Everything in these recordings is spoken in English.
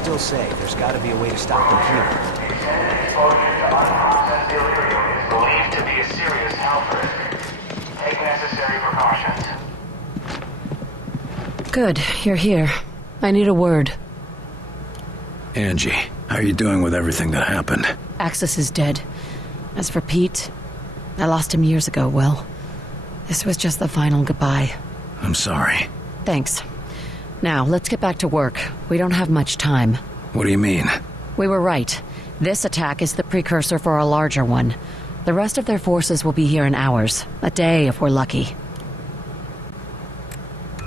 still say there's gotta be a way to stop them here. Extended exposure to unprocessed delirium is believed to be a serious health risk. Take necessary precautions. Good, you're here. I need a word. Angie, how are you doing with everything that happened? Axis is dead. As for Pete, I lost him years ago, Will. This was just the final goodbye. I'm sorry. Thanks. Now, let's get back to work. We don't have much time. What do you mean? We were right. This attack is the precursor for a larger one. The rest of their forces will be here in hours. A day if we're lucky.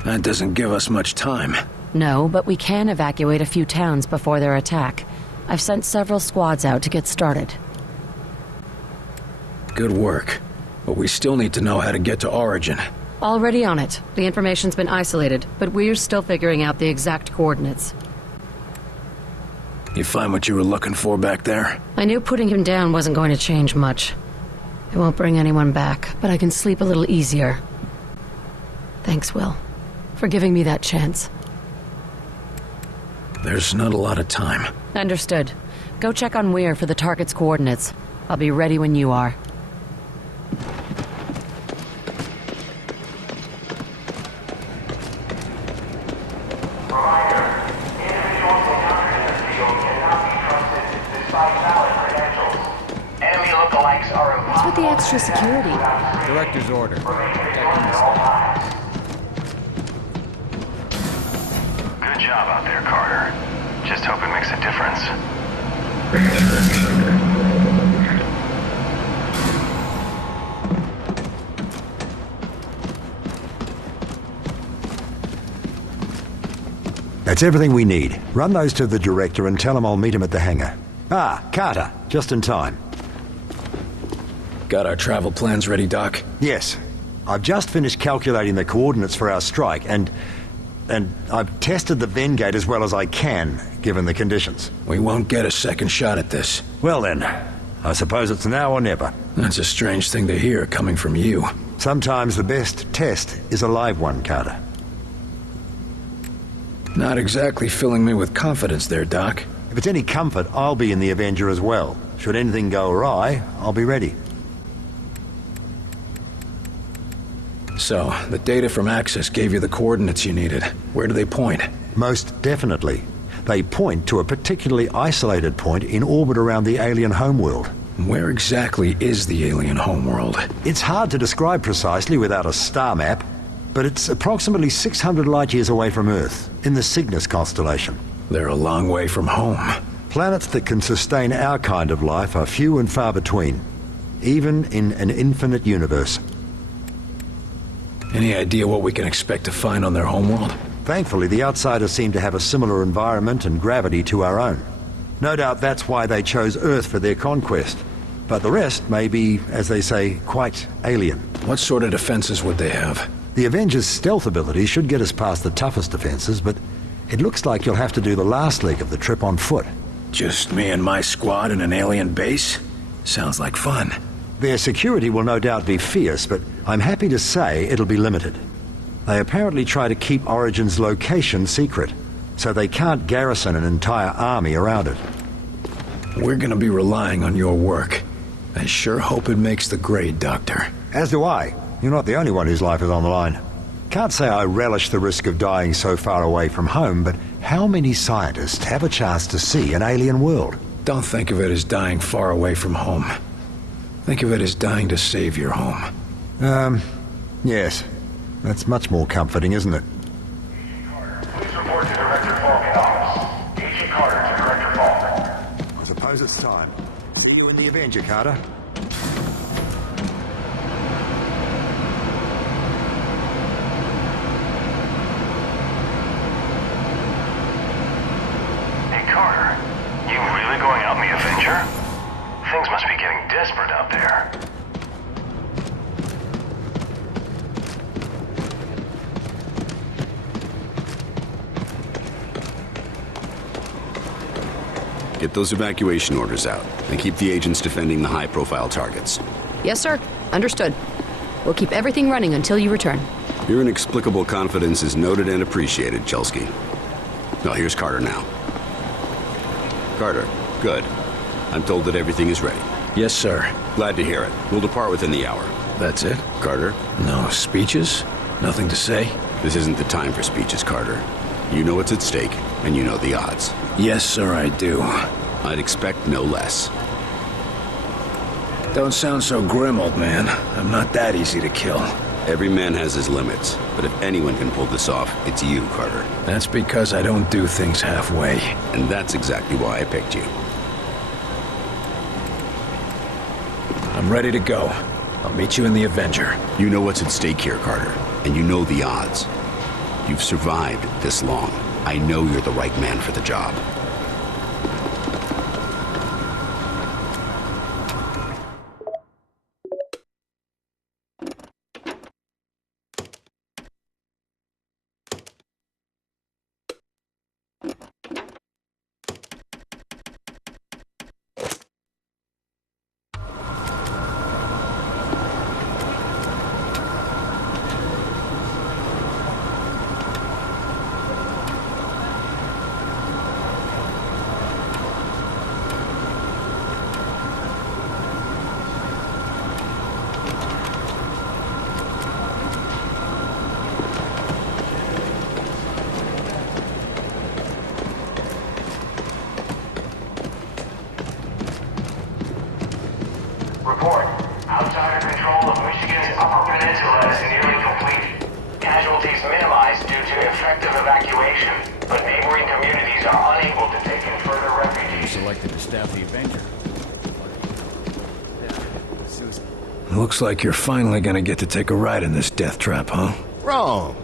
That doesn't give us much time. No, but we can evacuate a few towns before their attack. I've sent several squads out to get started. Good work. But we still need to know how to get to Origin. Already on it. The information's been isolated, but we're still figuring out the exact coordinates. You find what you were looking for back there? I knew putting him down wasn't going to change much. It won't bring anyone back, but I can sleep a little easier. Thanks, Will, for giving me that chance. There's not a lot of time. Understood. Go check on Weir for the target's coordinates. I'll be ready when you are. What's with the extra security? Director's order. Protecting the staff. Good job out there, Carter. Just hope it makes a difference. That's everything we need. Run those to the director and tell him I'll meet him at the hangar. Ah, Carter, just in time. Got our travel plans ready, Doc? Yes. I've just finished calculating the coordinates for our strike, and I've tested the Ven gate as well as I can, given the conditions. We won't get a second shot at this. Well then, I suppose it's now or never. That's a strange thing to hear coming from you. Sometimes the best test is a live one, Carter. Not exactly filling me with confidence there, Doc. If it's any comfort, I'll be in the Avenger as well. Should anything go awry, I'll be ready. So, the data from Axis gave you the coordinates you needed. Where do they point? Most definitely. They point to a particularly isolated point in orbit around the alien homeworld. Where exactly is the alien homeworld? It's hard to describe precisely without a star map, but it's approximately 600 light-years away from Earth, in the Cygnus constellation. They're a long way from home. Planets that can sustain our kind of life are few and far between, even in an infinite universe. Any idea what we can expect to find on their homeworld? Thankfully, the outsiders seem to have a similar environment and gravity to our own. No doubt that's why they chose Earth for their conquest. But the rest may be, as they say, quite alien. What sort of defenses would they have? The Avengers' stealth ability should get us past the toughest defenses, but it looks like you'll have to do the last leg of the trip on foot. Just me and my squad in an alien base? Sounds like fun. Their security will no doubt be fierce, but I'm happy to say it'll be limited. They apparently try to keep Origin's location secret, so they can't garrison an entire army around it. We're gonna be relying on your work. I sure hope it makes the grade, Doctor. As do I. You're not the only one whose life is on the line. Can't say I relish the risk of dying so far away from home, but how many scientists have a chance to see an alien world? Don't think of it as dying far away from home. Think of it as dying to save your home. Yes. That's much more comforting, isn't it? Please report to Director Falk in office. Agent Carter to Director Falk. I suppose it's time. See you in the Avenger, Carter. Hey, Carter. You really going out in the Avenger? Things must be getting desperate out there. Get those evacuation orders out, and keep the agents defending the high-profile targets. Yes, sir. Understood. We'll keep everything running until you return. Your inexplicable confidence is noted and appreciated, Chelsky. Well, here's Carter now. Carter, good. I'm told that everything is ready. Yes, sir. Glad to hear it. We'll depart within the hour. That's it? Carter, No speeches? Nothing to say? this isn't the time for speeches, Carter. You know what's at stake, and you know the odds. Yes, sir, I do. I'd expect no less. Don't sound so grim, old man. I'm not that easy to kill. Every man has his limits, but if anyone can pull this off, it's you, Carter. That's because I don't do things halfway. And that's exactly why I picked you. I'm ready to go. I'll meet you in the Avenger. You know what's at stake here, Carter, and you know the odds. You've survived this long. I know you're the right man for the job. Report. Outsider control of Michigan's Upper Peninsula is nearly complete. Casualties minimized due to effective evacuation, but neighboring communities are unable to take in further You refugees. selected to staff the Avenger. Looks like you're finally gonna get to take a ride in this death trap, huh? Wrong.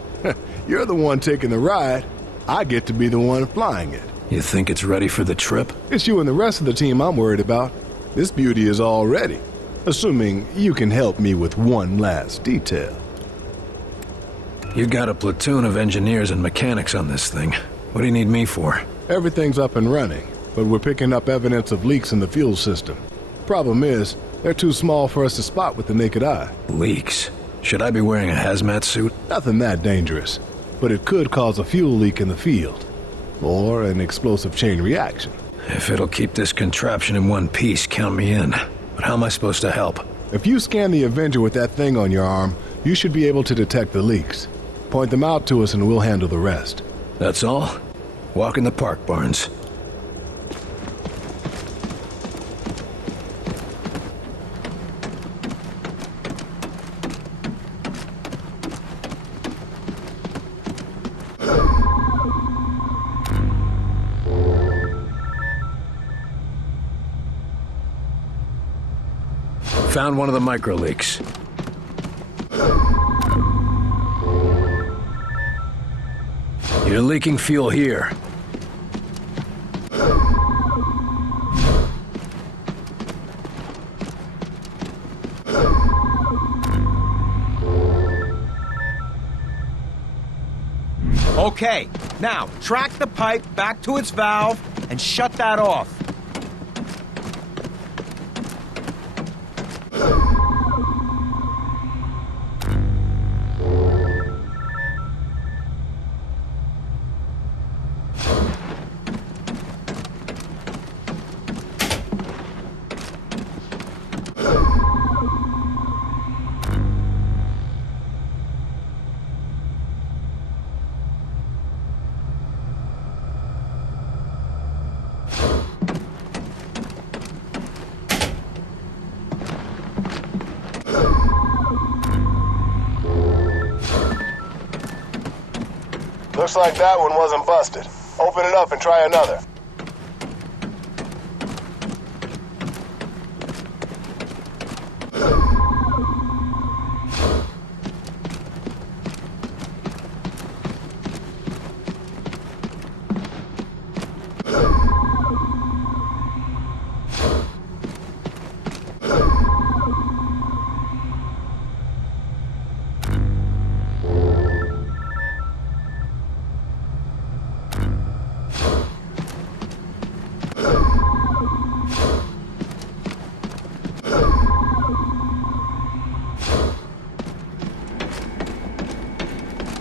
You're the one taking the ride. I get to be the one flying it. You think it's ready for the trip? It's you and the rest of the team I'm worried about. This beauty is all ready. Assuming you can help me with one last detail. You got a platoon of engineers and mechanics on this thing. What do you need me for? Everything's up and running, but we're picking up evidence of leaks in the fuel system. Problem is, they're too small for us to spot with the naked eye. Leaks. Should I be wearing a hazmat suit? Nothing that dangerous, but it could cause a fuel leak in the field. Or an explosive chain reaction. If it'll keep this contraption in one piece, count me in. But how am I supposed to help? If you scan the Avenger with that thing on your arm, you should be able to detect the leaks. Point them out to us and we'll handle the rest. That's all? Walk in the park, Barnes. Found one of the micro leaks. You're leaking fuel here. Okay, now track the pipe back to its valve and shut that off. Looks like that one wasn't busted. Open it up and try another.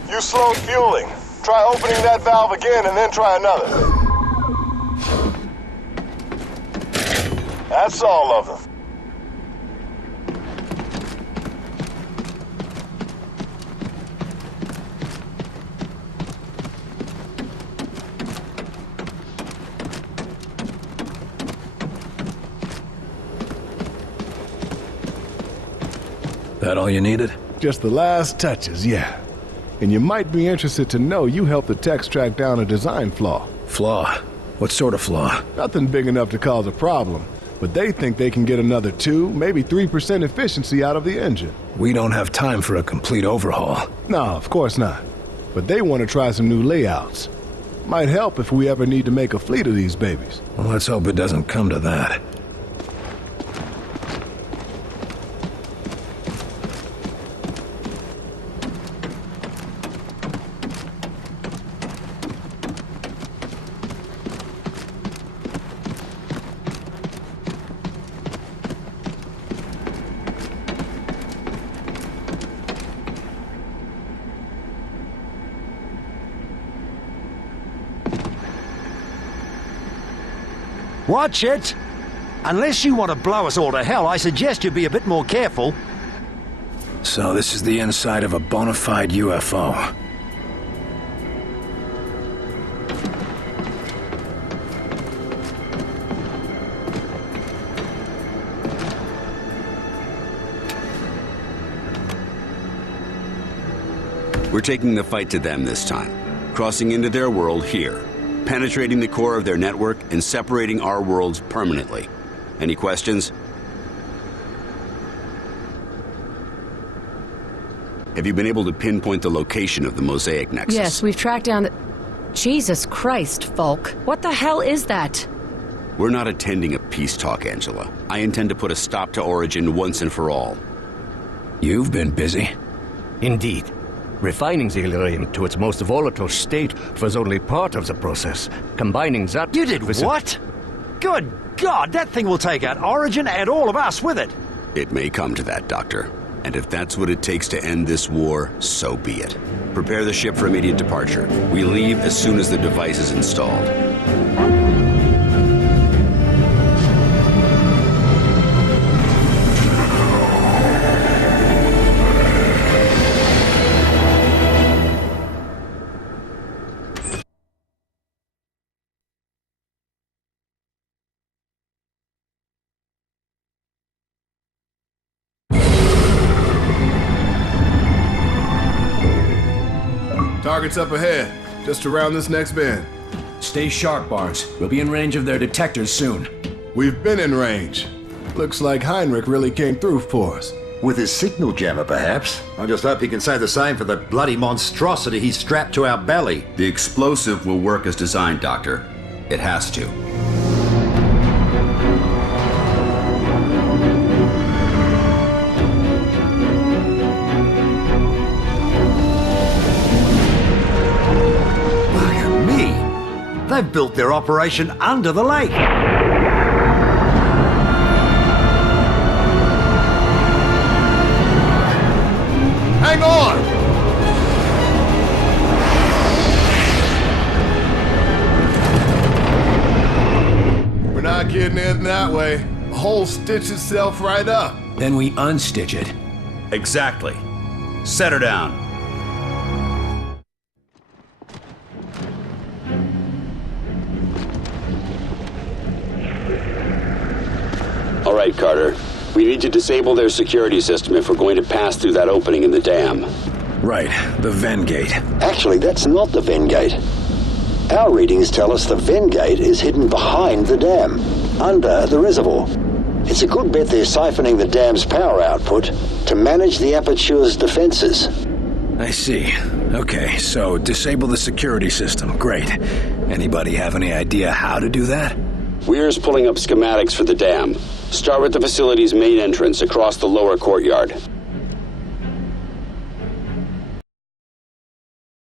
You slowed fueling. Try opening that valve again and then try another. That's all of them. That all you needed? Just the last touches, yeah. And you might be interested to know you helped the techs track down a design flaw. Flaw? What sort of flaw? Nothing big enough to cause a problem, but they think they can get another 2, maybe 3% efficiency out of the engine. We don't have time for a complete overhaul. No, of course not. But they want to try some new layouts. Might help if we ever need to make a fleet of these babies. Well, let's hope it doesn't come to that. Watch it! Unless you want to blow us all to hell, I suggest you be a bit more careful. So this is the inside of a bona fide UFO. We're taking the fight to them this time, crossing into their world here, penetrating the core of their network and separating our worlds permanently. Any questions? Have you been able to pinpoint the location of the Mosaic Nexus? Yes, we've tracked down the... Jesus Christ, Volk. What the hell is that? We're not attending a peace talk, Angela. I intend to put a stop to Origin once and for all. You've been busy. Indeed. Refining the Illyrium to its most volatile state was only part of the process. Combining that... You did with what? Good God, that thing will take out Origin and all of us with it. It may come to that, Doctor. And if that's what it takes to end this war, so be it. Prepare the ship for immediate departure. We leave as soon as the device is installed. Target's up ahead, just around this next bend. Stay sharp, Barnes. We'll be in range of their detectors soon. We've been in range. Looks like Heinrich really came through for us. With his signal jammer, perhaps. I just hope he can say the same for the bloody monstrosity he's strapped to our belly. The explosive will work as designed, Doctor. It has to. They've built their operation under the lake. Hang on! We're not getting in that way. The hole stitched itself right up. Then we unstitch it. Exactly. Set her down. All right, Carter. We need to disable their security system if we're going to pass through that opening in the dam. Right, the Ven Gate. Actually, that's not the Ven Gate. Our readings tell us the Ven Gate is hidden behind the dam, under the reservoir. It's a good bet they're siphoning the dam's power output to manage the aperture's defenses. I see. Okay, so disable the security system. Great. Anybody have any idea how to do that? Weir's pulling up schematics for the dam. Start with the facility's main entrance across the lower courtyard.